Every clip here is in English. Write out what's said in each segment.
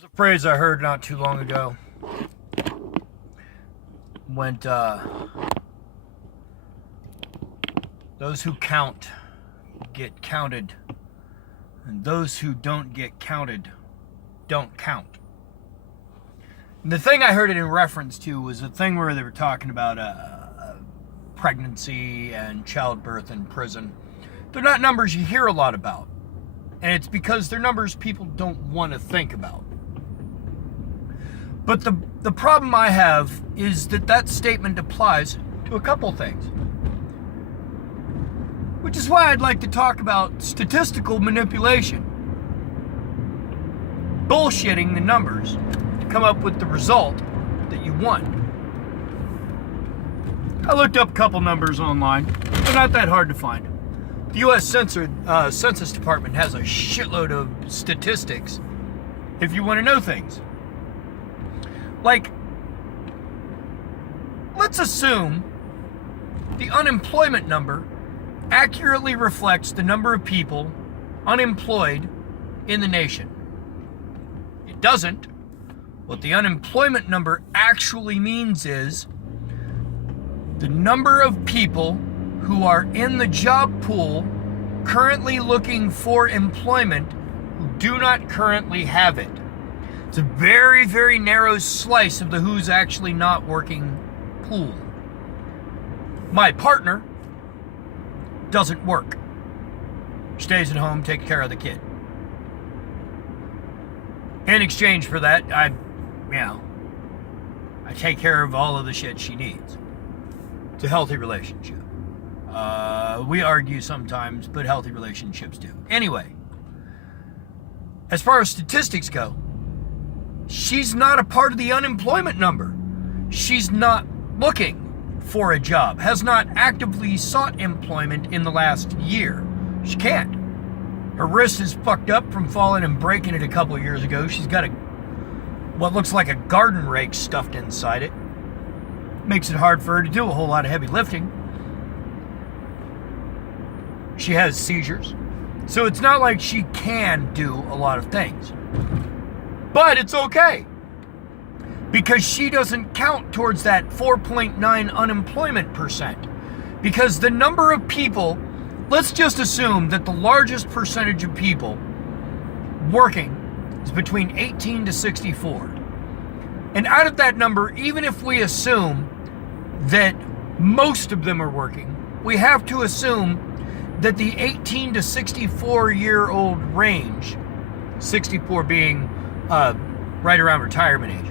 There's a phrase I heard not too long ago. Went, those who count get counted, and those who don't get counted don't count. And the thing I heard it in reference to was a thing where they were talking about pregnancy and childbirth in prison. They're not numbers you hear a lot about, and it's because they're numbers people don't want to think about. But the problem I have is that statement applies to a couple things. Which is why I'd like to talk about statistical manipulation. Bullshitting the numbers to come up with the result that you want. I looked up a couple numbers online. They're not that hard to find. The U.S. Census Department has a shitload of statistics if you want to know things. Like, let's assume the unemployment number accurately reflects the number of people unemployed in the nation. It doesn't. What the unemployment number actually means is the number of people who are in the job pool currently looking for employment who do not currently have it. It's a very, very narrow slice of the who's actually not working pool. My partner doesn't work. Stays at home, takes care of the kid. In exchange for that, I take care of all of the shit she needs. It's a healthy relationship. We argue sometimes, but healthy relationships do. Anyway, as far as statistics go, she's not a part of the unemployment number. She's not looking for a job, has not actively sought employment in the last year. She can't. Her wrist is fucked up from falling and breaking it a couple of years ago. She's got what looks like a garden rake stuffed inside it. Makes it hard for her to do a whole lot of heavy lifting. She has seizures. So it's not like she can do a lot of things. But it's okay. Because she doesn't count towards that 4.9 unemployment percent. Because the number of people, let's just assume that the largest percentage of people working is between 18 to 64. And out of that number, even if we assume that most of them are working, we have to assume that the 18 to 64 year old range, 64 being right around retirement age,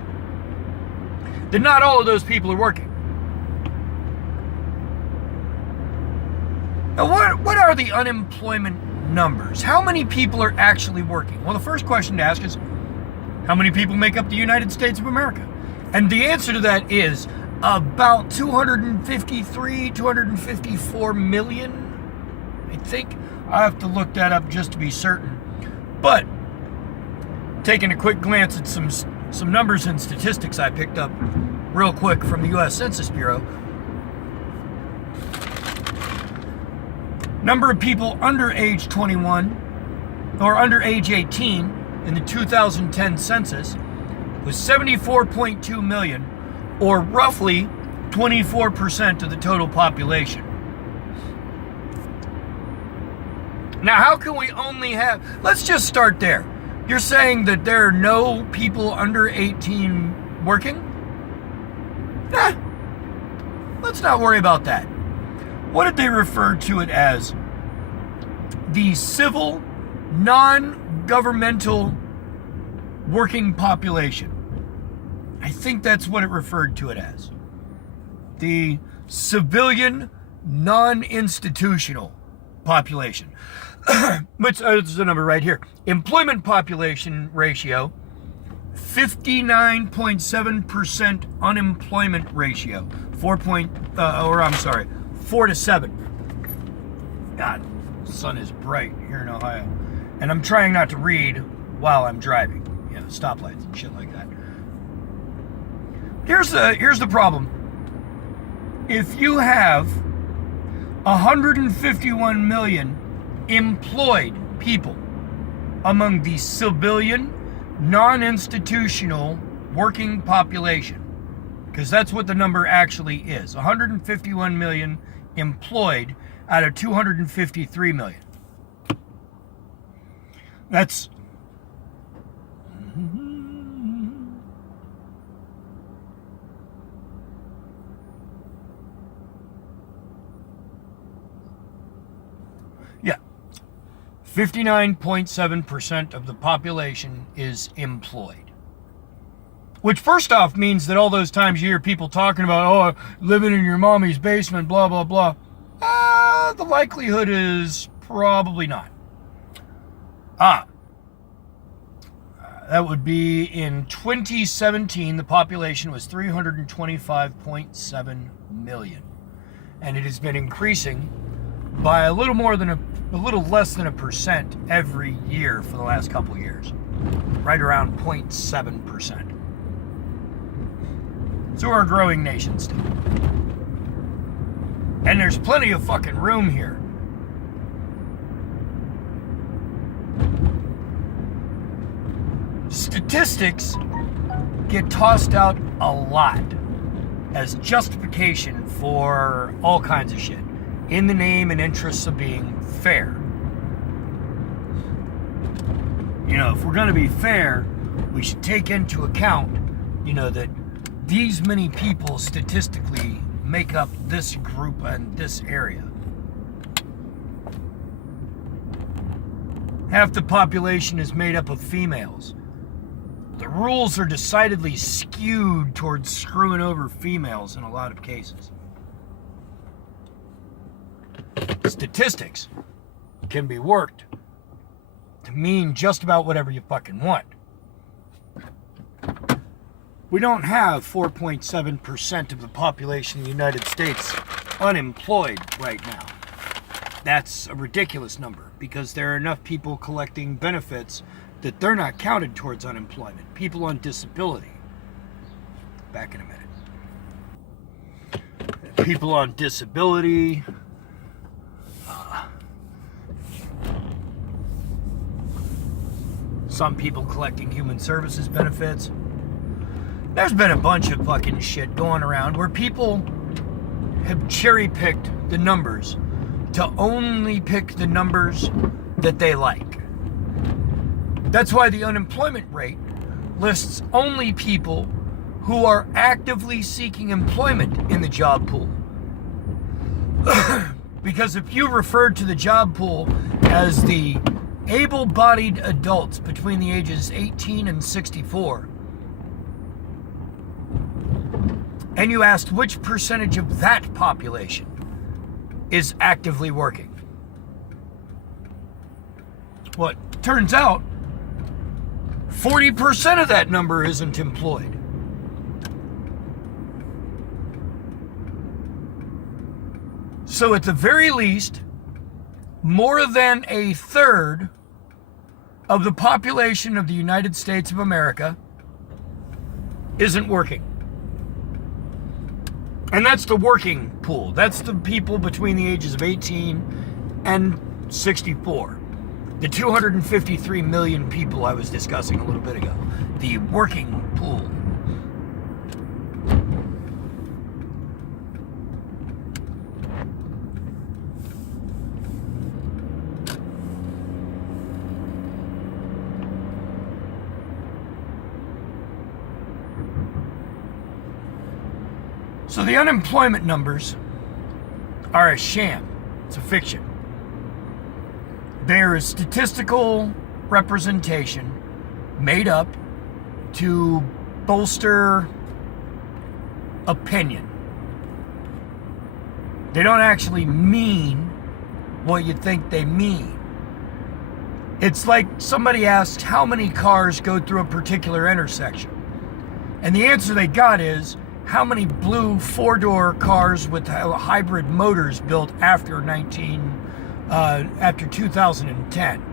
that not all of those people are working. Now, what are the unemployment numbers? How many people are actually working? Well, the first question to ask is, how many people make up the United States of America? And the answer to that is about 253, 254 million, I think. I have to look that up just to be certain. But taking a quick glance at some numbers and statistics I picked up real quick from the U.S. Census Bureau. Number of people under age 21 or under age 18 in the 2010 census was 74.2 million, or roughly 24% of the total population. Now, how can we only have... Let's just start there. You're saying that there are no people under 18 working? Nah. Let's not worry about that. What did they refer to it as? The civil, non-governmental working population. I think that's what it referred to it as. The civilian, non-institutional population. Which is the number right here. Employment population ratio, 59.7% unemployment ratio. 4 to 7. God, the sun is bright here in Ohio. And I'm trying not to read while I'm driving. Stoplights and shit like that. Here's the problem. If you have 151 million employed people among the civilian, non-institutional working population, because that's what the number actually is. 151 million employed out of 253 million. That's yeah. 59.7% of the population is employed. Which first off means that all those times you hear people talking about, oh, living in your mommy's basement, blah, blah, blah. The likelihood is probably not. That would be in 2017, the population was 325.7 million. And it has been increasing by a little less than a percent every year for the last couple of years. Right around 0.7%. So we're a growing nation still. And there's plenty of fucking room here. Statistics get tossed out a lot as justification for all kinds of shit in the name and interests of being fair. You know, if we're going to be fair, we should take into account, that these many people statistically make up this group and this area. Half the population is made up of females. The rules are decidedly skewed towards screwing over females in a lot of cases. Statistics can be worked to mean just about whatever you fucking want. We don't have 4.7% of the population of the United States unemployed right now. That's a ridiculous number because there are enough people collecting benefits that they're not counted towards unemployment. People on disability. Back in a minute. People on disability. Some people collecting human services benefits. There's been a bunch of fucking shit going around where people have cherry-picked the numbers to only pick the numbers that they like. That's why the unemployment rate lists only people who are actively seeking employment in the job pool. Because if you referred to the job pool as the able-bodied adults between the ages 18 and 64, and you asked which percentage of that population is actively working, well, it turns out 40% of that number isn't employed. So at the very least, more than a third of the population of the United States of America isn't working. And that's the working pool. That's the people between the ages of 18 and 64. The 253 million people I was discussing a little bit ago. The working pool. So the unemployment numbers are a sham. It's a fiction. There is statistical representation made up to bolster opinion. They don't actually mean what you think they mean. It's like somebody asked how many cars go through a particular intersection. And the answer they got is, how many blue four-door cars with hybrid motors built after 2010?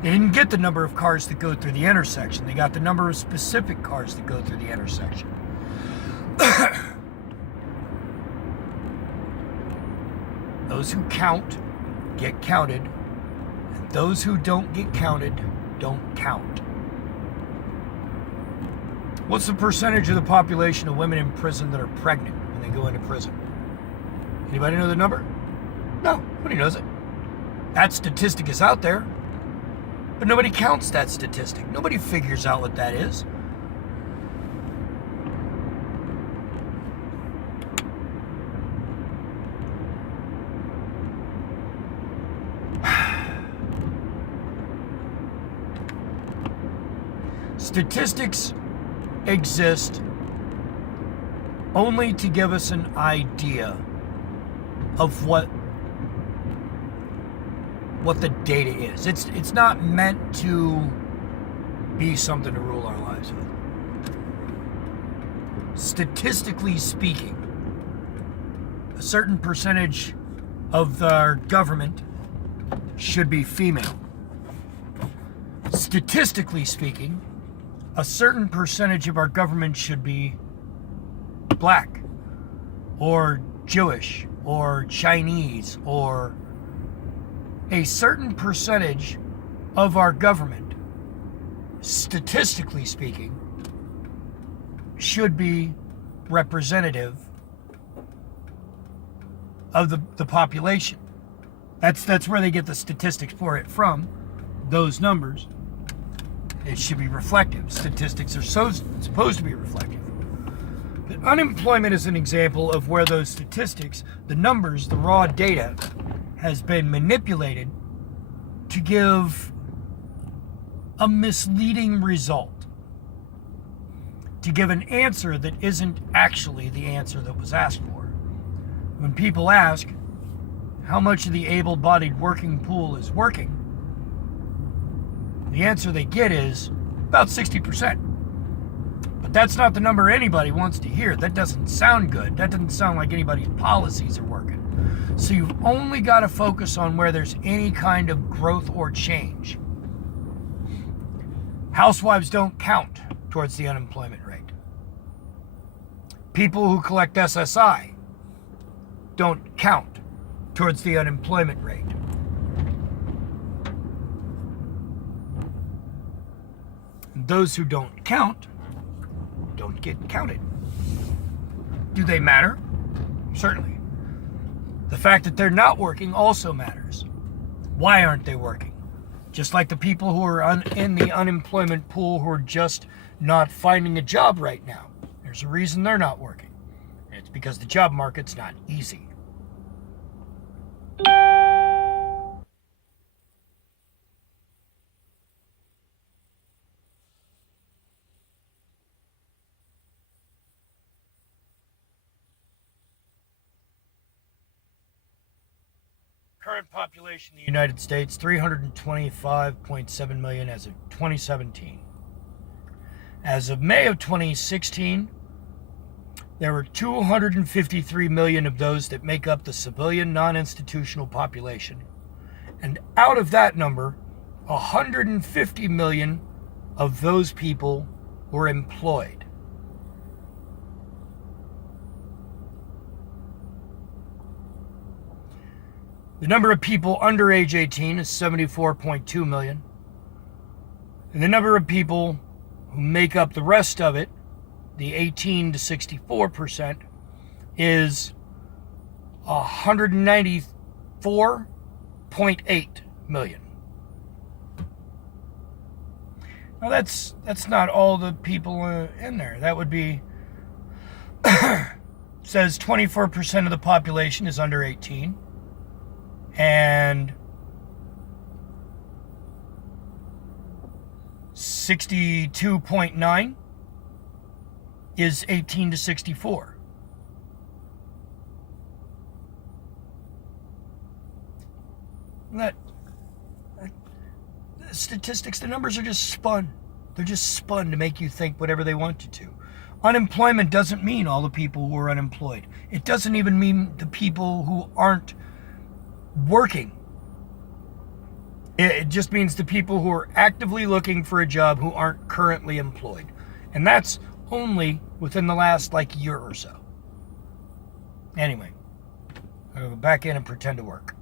They didn't get the number of cars that go through the intersection. They got the number of specific cars that go through the intersection. Those who count get counted, and those who don't get counted don't count. What's the percentage of the population of women in prison that are pregnant when they go into prison? Anybody know the number? No, nobody knows it. That statistic is out there, but nobody counts that statistic. Nobody figures out what that is. Statistics exist only to give us an idea of what the data is. It's not meant to be something to rule our lives with. Statistically speaking, a certain percentage of our government should be female. Statistically speaking, a certain percentage of our government should be black or Jewish or Chinese, or a certain percentage of our government, statistically speaking, should be representative of the population. That's where they get the statistics for it from, those numbers. It should be reflective. Statistics are supposed to be reflective. But unemployment is an example of where those statistics, the numbers, the raw data, has been manipulated to give a misleading result, to give an answer that isn't actually the answer that was asked for. When people ask how much of the able-bodied working pool is working, the answer they get is about 60%. But that's not the number anybody wants to hear. That doesn't sound good. That doesn't sound like anybody's policies are working. So you've only got to focus on where there's any kind of growth or change. Housewives don't count towards the unemployment rate. People who collect SSI don't count towards the unemployment rate. And those who don't count don't get counted. Do they matter? Certainly. The fact that they're not working also matters. Why aren't they working? Just like the people who are in the unemployment pool who are just not finding a job right now. There's a reason they're not working. And it's because the job market's not easy. Current population in the United States, 325.7 million as of 2017. As of May of 2016, there were 253 million of those that make up the civilian non-institutional population. And out of that number, 150 million of those people were employed. The number of people under age 18 is 74.2 million. And the number of people who make up the rest of it, the 18 to 64%, is 194.8 million. Now that's not all the people in there. That would be says 24% of the population is under 18. And 62.9 is 18 to 64. That statistics, the numbers are just spun. They're just spun to make you think whatever they want you to. Unemployment doesn't mean all the people who are unemployed. It doesn't even mean the people who aren't working. It just means the people who are actively looking for a job who aren't currently employed. And that's only within the last year or so. Anyway, I'll go back in and pretend to work.